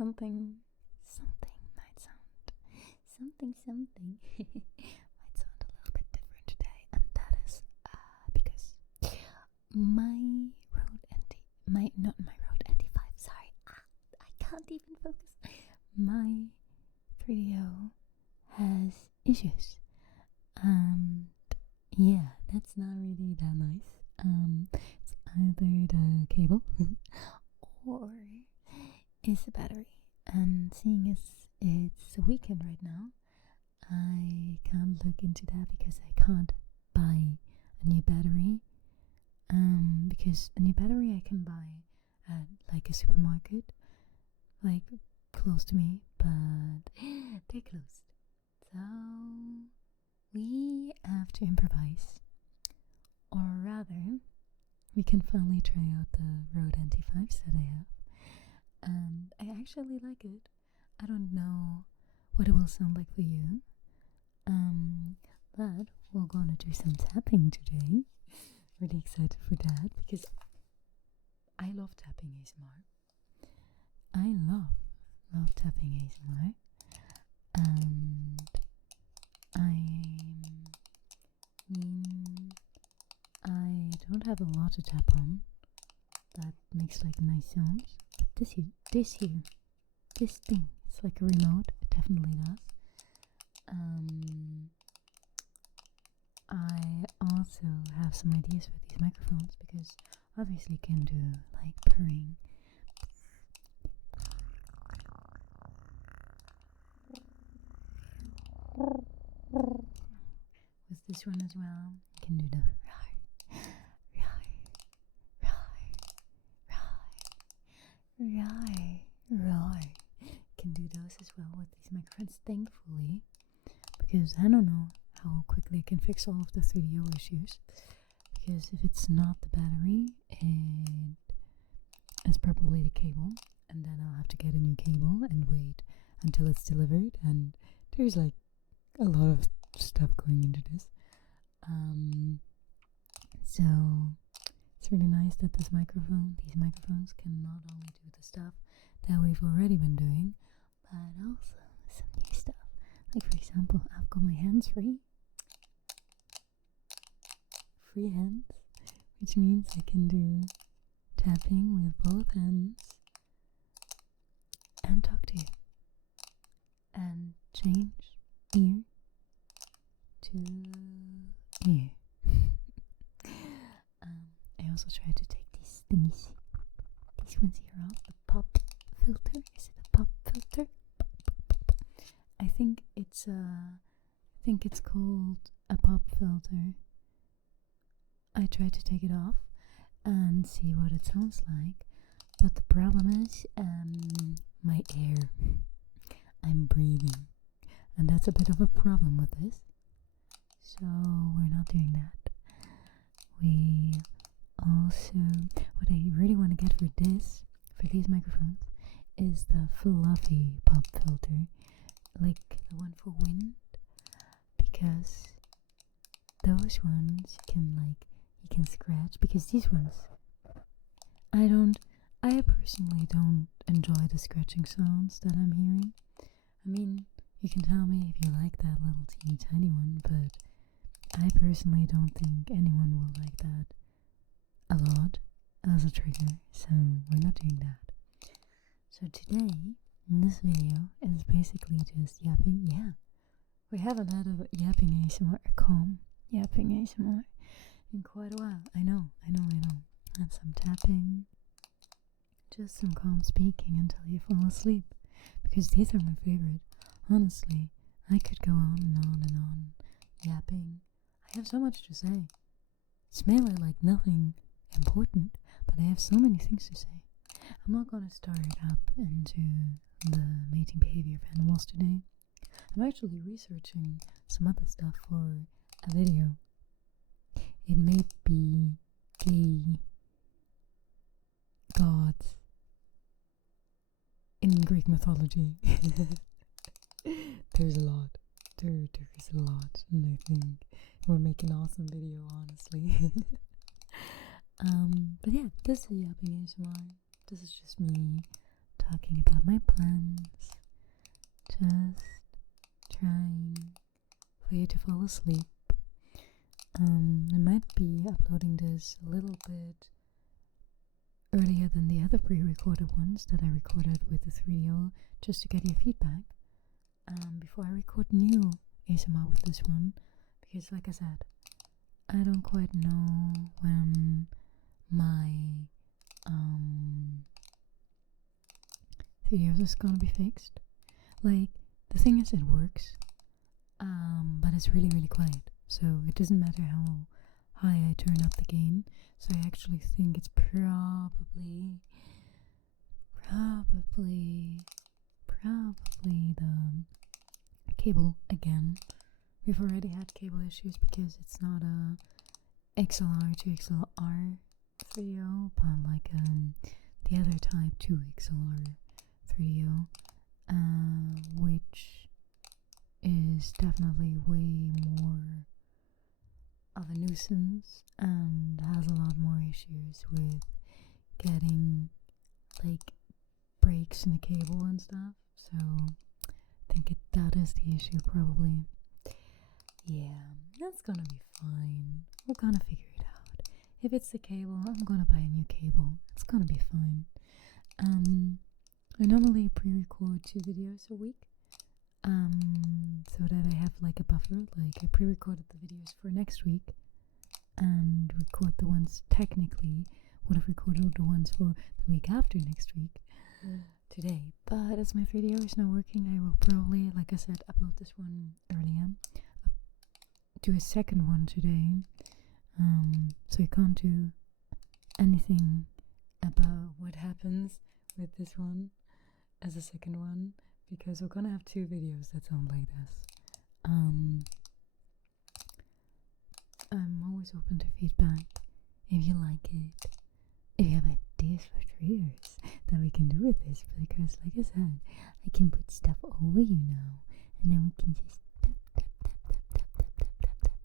something might sound something might sound a little bit different today, and that is because not my Rode NT5. Sorry, I can't even focus. My 3DO has issues, and yeah, that's not really that nice. It's either the cable or it's the battery. And seeing as it's a weekend right now, I can't look into that because I can't buy a new battery. Because a new battery I can buy at like a supermarket, like close to me, but they're closed. So we have to improvise, or rather, we can finally try out the Rode NT5s that I have, and I actually like it. I don't know what it will sound like for you, but we're gonna do some tapping today. Really excited for that because I love tapping ASMR. I love tapping ASMR, and I don't have a lot to tap on that makes like nice sounds, but this thing, it's like a remote. It definitely does. I also have some ideas for these microphones because obviously you can do like purring. With this one as well, you can do the roar. Can do those as well with these microphones, thankfully, because I don't know how quickly I can fix all of the 3DO issues. Because if it's not the battery, it's probably the cable, and then I'll have to get a new cable and wait until it's delivered. And there's like a lot of stuff going into this. So it's really nice that these microphones can not only do the stuff that we've already been doing, but also some new stuff. Like for example, I've got my hands free hands, which means I can do tapping with both hands and talk to you and change ear to ear. I also try to take these ones here off, the pop filter. Is it a pop filter? I think it's called a pop filter. I tried to take it off and see what it sounds like, but the problem is my air. I'm breathing, and that's a bit of a problem with this, so we're not doing that. We also, what I really want to get for these microphones is the fluffy pop filter, like the one for wind, because those ones you can scratch, because these ones I personally don't enjoy the scratching sounds that I'm hearing. I mean, you can tell me if you like that little teeny tiny one, but I personally don't think anyone will like that a lot as a trigger, so we're not doing that. So today, in this video, is basically just yapping. Yeah, we haven't had a yapping ASMR, a calm yapping ASMR in quite a while. I know. And some tapping, just some calm speaking until you fall asleep, because these are my favorite. Honestly, I could go on and on and on yapping. I have so much to say. It's mainly like nothing important, but I have so many things to say. I'm not gonna start up into the mating behavior of animals today. I'm actually researching some other stuff for a video. It may be gay gods in Greek mythology. There's a lot. There is a lot, and I think we'll make an awesome video, honestly. But yeah, this is Yapping ASMR. This is just me talking about my plans, just trying for you to fall asleep. I might be uploading this a little bit earlier than the other pre-recorded ones that I recorded with the 3DO, just to get your feedback before I record new ASMR with this one, because like I said, I don't quite know when my 3DO is gonna be fixed. Like, the thing is, it works, but it's really really quiet, so it doesn't matter how high I turn up the gain. So I actually think it's probably the cable again. We've already had cable issues because it's not a XLR to XLR 3DO, but like the other type 2 XLR 3DO, which is definitely way more of a nuisance and has a lot more issues with getting like breaks in the cable and stuff. So I think that is the issue probably. Yeah, that's gonna be fine. We're gonna figure it out. If it's the cable, I'm gonna buy a new cable. It's gonna be fine. I normally pre-record 2 videos a week, so that I have like a buffer. Like, I pre-recorded the videos for next week and record the ones, technically would have recorded the ones for the week after next week today. But as my video is not working, I will probably, like I said, upload this one earlier, do a second one today, so you can't do anything about what happens with this one as a second one, because we're gonna have 2 videos that sound like this. I'm always open to feedback if you like it, if you have ideas for triggers that we can do with this, because like I said, I can put stuff over you now, and then we can just tap tap tap tap tap tap tap tap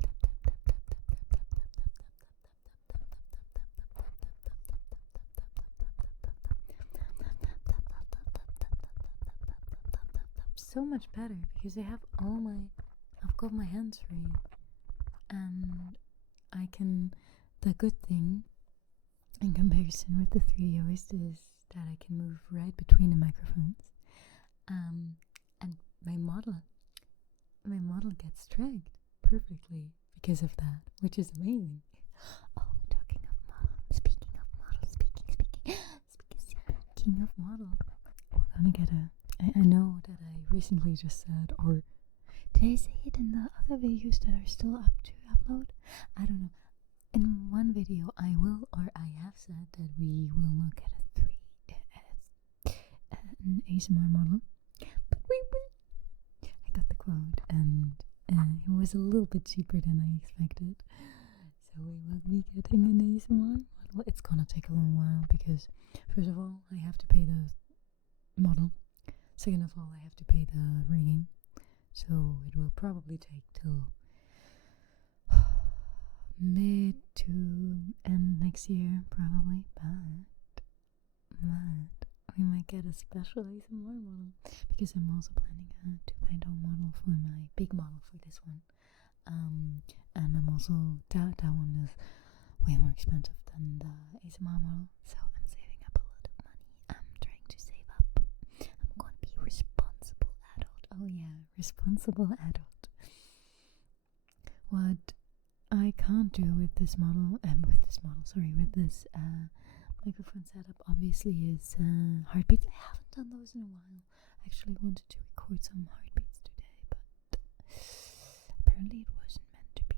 tap tap tap tap so much better, because I've got my hands free, and I can, the good thing in comparison with the 3DO is that I can move right between the microphones, and my model gets tracked perfectly because of that, which is amazing. Oh, speaking of model, we're gonna get I know that I recently just said, or did I say it in the other videos that are still up to upload? I don't know. In one video I have said that we will not get an ASMR model, but we will. I got the quote, and it was a little bit cheaper than I expected, so we will be getting an ASMR model. It's gonna take a long while, because first of all I have to pay the model, second of all I have to pay the rigging, so it will probably take till mid to end next year probably, but we might get a special ASMR model, because I'm also planning a 2.0 model for my big model for this one, and I'm also, that one is way more expensive than the ASMR model, so I'm saving up a lot of money. I'm trying to save up. I'm gonna be a responsible adult. Oh yeah, responsible adult. What I can't do with this model, with this microphone setup, obviously, is heartbeats. I haven't done those in a while. I actually wanted to record some heartbeats today, but apparently it wasn't meant to be.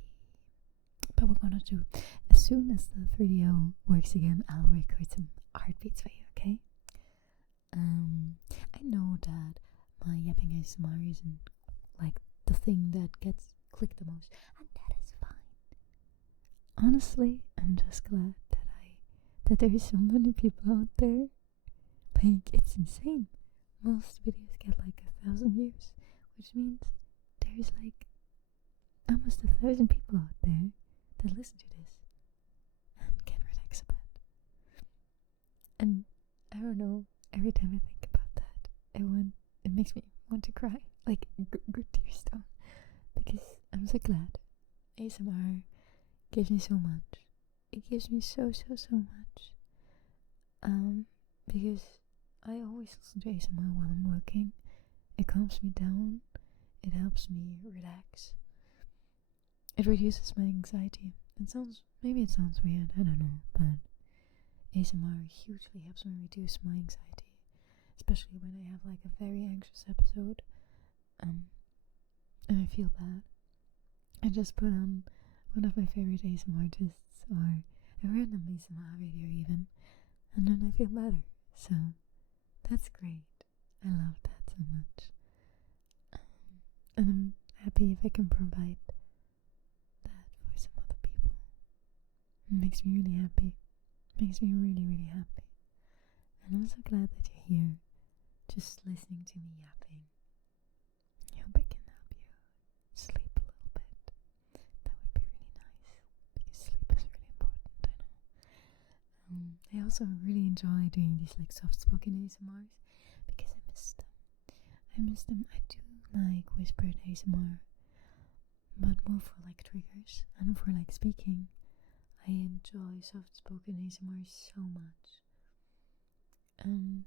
But we're gonna do, as soon as the 3DO works again, I'll record some heartbeats for you, okay? I know that my Yapping ASMR isn't like the thing that gets clicked the most, and that is fine. Honestly, I'm just glad that there is so many people out there. Like, it's insane. Most videos get like 1,000 views, which means there's like almost 1,000 people out there that listen to this and can relax a bit. And I don't know, every time I think about it makes me want to cry, like good tears down, because I'm so glad. ASMR gives me so much. It gives me so much. Because I always listen to ASMR while I'm working. It calms me down. It helps me relax. It reduces my anxiety. Maybe it sounds weird, I don't know, but ASMR hugely helps me reduce my anxiety, especially when I have like a very anxious episode, and I feel bad. I just put on one of my favorite ASMR artists, or a random ASMR video even, and then I feel better. So that's great. I love that so much. And I'm happy if I can provide that for some other people. It makes me really happy. Makes me really happy. And I'm so glad that you're here, just listening to me yapping. I hope I can help you sleep a little bit. That would be really nice, because sleep is really important, I know. I also really enjoy doing these like soft-spoken ASMRs, because I miss them. I do like whispered ASMR, but more for like triggers, and for like speaking. I enjoy soft-spoken ASMR so much, and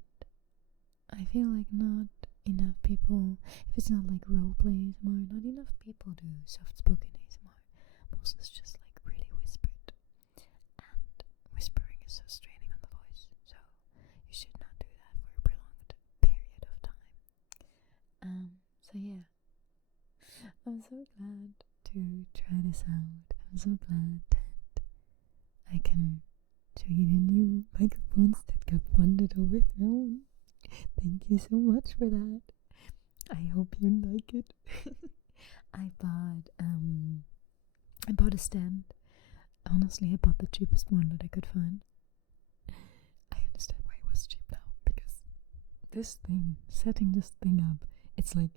I feel like not enough people, if it's not like roleplay ASMR, not enough people do soft-spoken ASMR. Most is just like really whispered, and whispering is so straining on the voice, so you should not do that for a prolonged period of time. So yeah, I'm so glad to try this out. I'm so glad that I can show you the new microphones that got funded overthrown. Thank you so much for that. I hope you like it. I bought a stand. Honestly, I bought the cheapest one that I could find. I understand why it was cheap now, because this thing, setting this thing up, it's like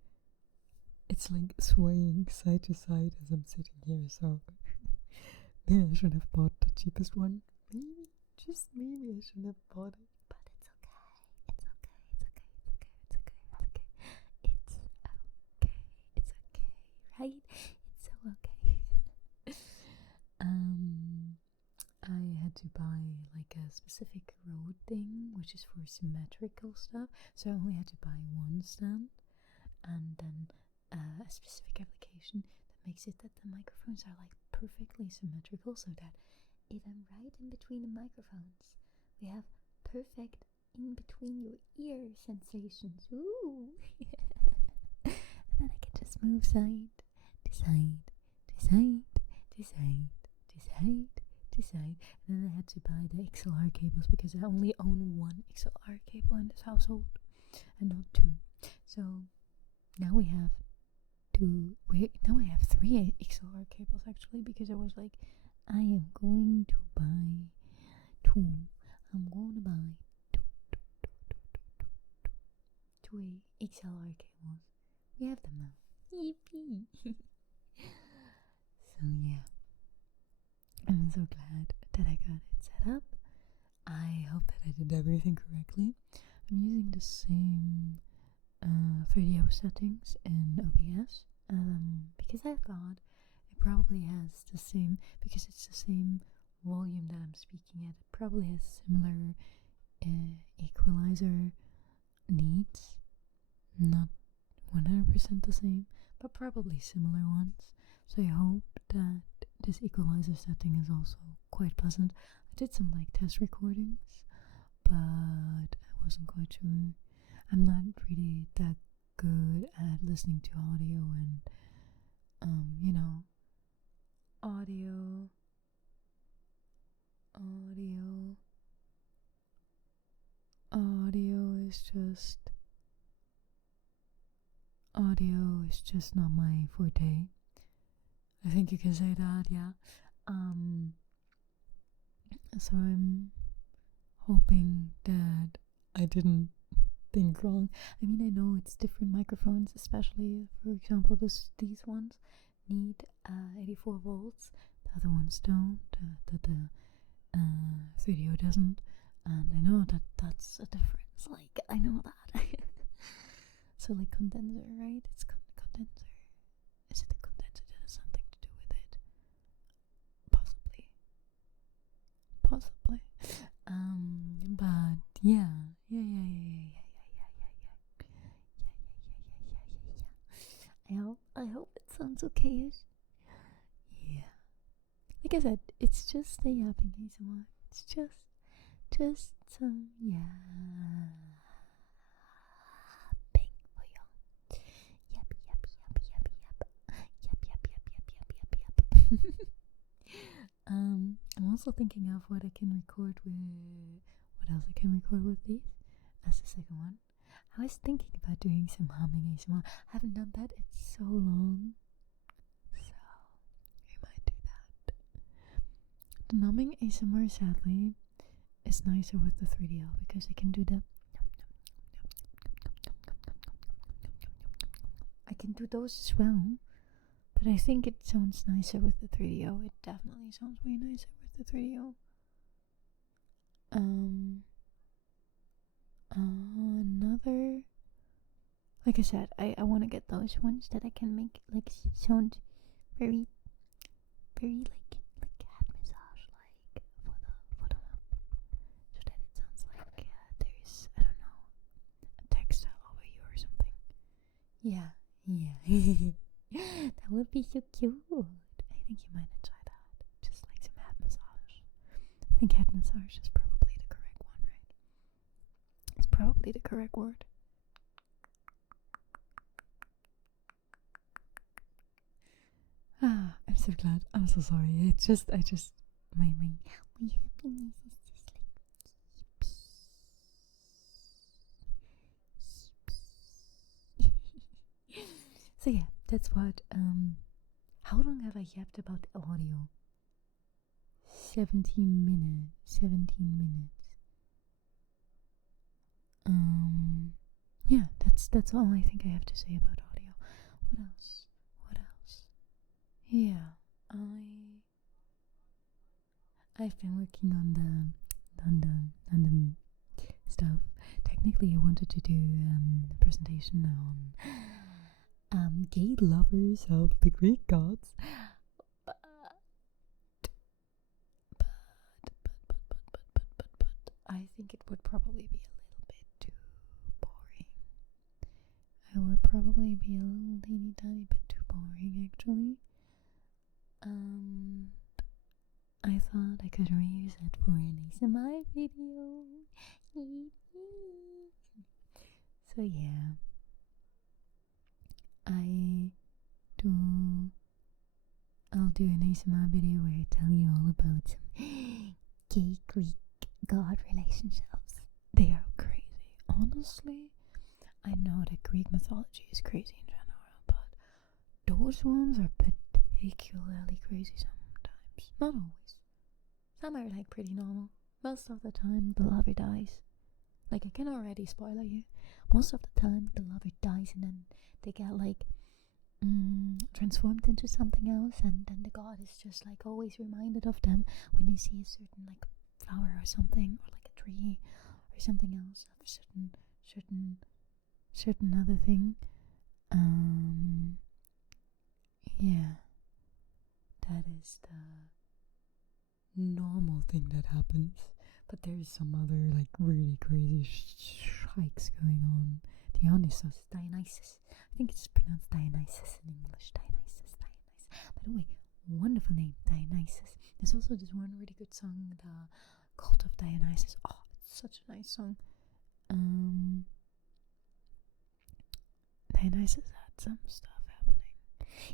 swaying side to side as I'm sitting here, so maybe I should have bought the cheapest one. Maybe, just maybe I should have bought it. But it's okay. It's okay, right? It's so okay. I had to buy like a specific road thing, which is for symmetrical stuff, so I only had to buy one stand, and then a specific application that makes it that the microphones are like perfectly symmetrical, so that if I'm right in between the microphones, we have perfect in between your ear sensations. Ooh! And then I can just move side to side to side to side to side to side. And then I had to buy the XLR cables, because I only own one XLR cable in this household and not two. So now I have three XLR cables actually, because I was like, I am going to buy two. I'm going to buy two XLR cables. We have them now. Yippee! So yeah, I'm so glad that I got it set up. I hope that I did everything correctly. I'm using the same video settings in OBS, because I thought it probably has the same, because it's the same volume that I'm speaking at, it probably has similar equalizer needs, not 100% the same, but probably similar ones. So I hope that this equalizer setting is also quite pleasant. I did some like test recordings, but I wasn't quite sure. I'm not really that good at listening to audio, and audio is just not my forte. I think you can say that, yeah. So I'm hoping that I didn't think wrong. I mean, I know it's different microphones, especially for example these ones need 84 volts, the other ones don't, the video doesn't, and I know that that's a difference, like I know that. So like condenser, right? It's condenser. Is it a condenser that has something to do with it? Possibly. Possibly. But yeah. I hope it sounds okay-ish. Yeah. Like I said, it's just a yapping ASMR. It's just some yapping for y'all. Yap, yap, yap, yap, yap. Yap, yap, yap, yap, yap, yap, yap. I'm also thinking of what I can record with. What else I can record with these? That's the second one. I was thinking about doing some humming ASMR. I haven't done that in so long. So, we might do that. The numbing ASMR, sadly, is nicer with the 3DO because I can do the. I can do those as well, but I think it sounds nicer with the 3DO. It definitely sounds way nicer with the 3DO. Another, like I said, I want to get those ones that I can make like sound very, very like head massage, like for the so that it sounds like there's, I don't know, a textile over you or something. Yeah. That would be so cute. I think you might enjoy that. Just like some head massage. I think head massage is probably the correct one, right? It's probably the correct word. I'm so glad. I'm so sorry. I just my happiness is just like so yeah, that's what how long have I yapped about the audio? 17 minutes. Yeah, that's all I think I have to say about audio. What else? Yeah, I've been working on the stuff. Technically, I wanted to do a presentation on gay lovers of the Greek gods, but I think it would probably be a little bit too boring. I would probably be a little teeny tiny bit too boring, actually. I thought I could reuse it for an ASMR video. So yeah, I'll do an ASMR video where I tell you all about some gay Greek god relationships. They are crazy. Honestly, I know that Greek mythology is crazy in general, but those ones are particularly crazy sometimes. Not always. Some are like pretty normal. Most of the time, the lover dies. Like, I can already spoiler you. Most of the time, the lover dies and then they get like transformed into something else, and then the god is just like always reminded of them when they see a certain like flower or something, or like a tree or something else, of certain other thing. Yeah, that is the normal thing that happens. But there's some other like really crazy hikes going on. Dionysus. I think it's pronounced Dionysus in English. Dionysus. By the way, wonderful name, Dionysus. There's also this one really good song, the Cult of Dionysus. Oh, it's such a nice song. Dionysus had some stuff happening.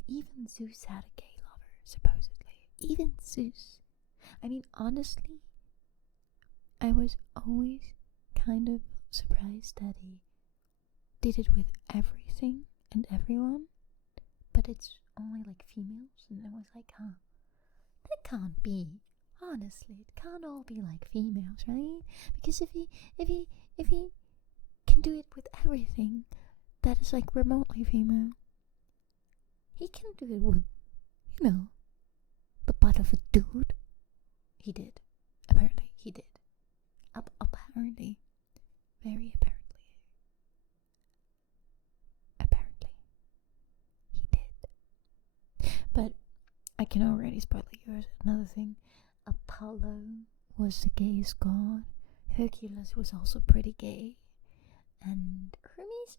Even Zeus had a gay lover, supposedly. Even Zeus. I mean, honestly, I was always kind of surprised that he did it with everything and everyone, but it's only like females, and I was like, that can't be. Honestly, it can't all be like females, right? Because if he can do it with everything that is like remotely female, he can do it with, the butt of a dude. He did. Apparently, he did. Apparently. Very apparently. can already spoil yours. Another thing, Apollo was the gayest god. Hercules was also pretty gay, and Hermes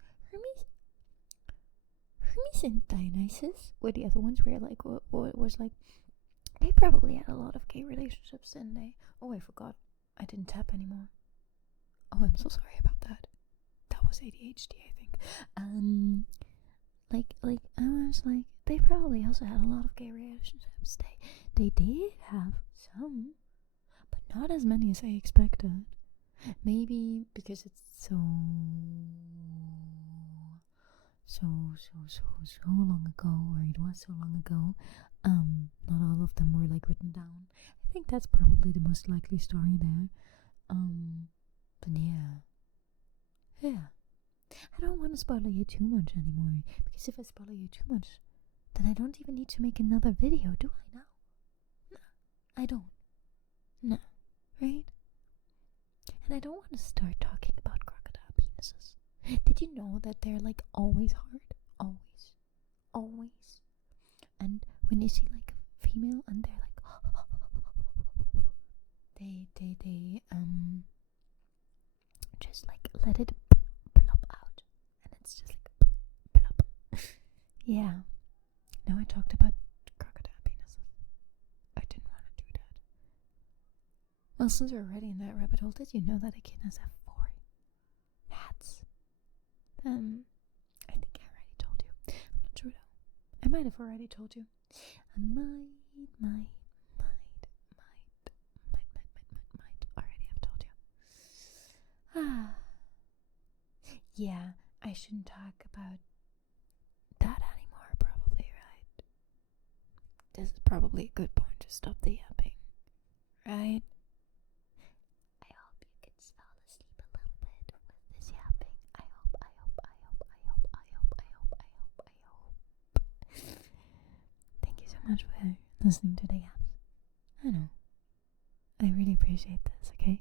and Dionysus were the other ones where like what was like they probably had a lot of gay relationships, didn't they? Oh, I forgot. I didn't tap anymore. Oh, I'm so sorry about that. That was ADHD, I think. Like I was like, they probably also had a lot of gay relationships. They did have some, but not as many as I expected. Maybe because it's so long ago, or it was so long ago. Not all of them were like written down. I think that's probably the most likely story there. But yeah. I don't want to spoil you too much anymore, because if I spoil you too much, then I don't even need to make another video, do I now? No, I don't. No, right? And I don't want to start talking about crocodile penises. Did you know that they're like always hard? Always. And when you see like a female and they're like they just like let it plop out, and it's just like plop. Yeah. Now I talked about crocodile penises. I didn't want to do that. Well, since we're already in that rabbit hole, did you know that echidnas have 4 hats? I think I already told you. I'm not sure though. I might have already told you. I might already have told you. Yeah, I shouldn't talk about that anymore, probably, right? This is probably a good point to stop the yapping, right? I hope you can fall asleep a little bit with this yapping. I hope. Thank you so much for listening to the yaps. I know. I really appreciate this, okay?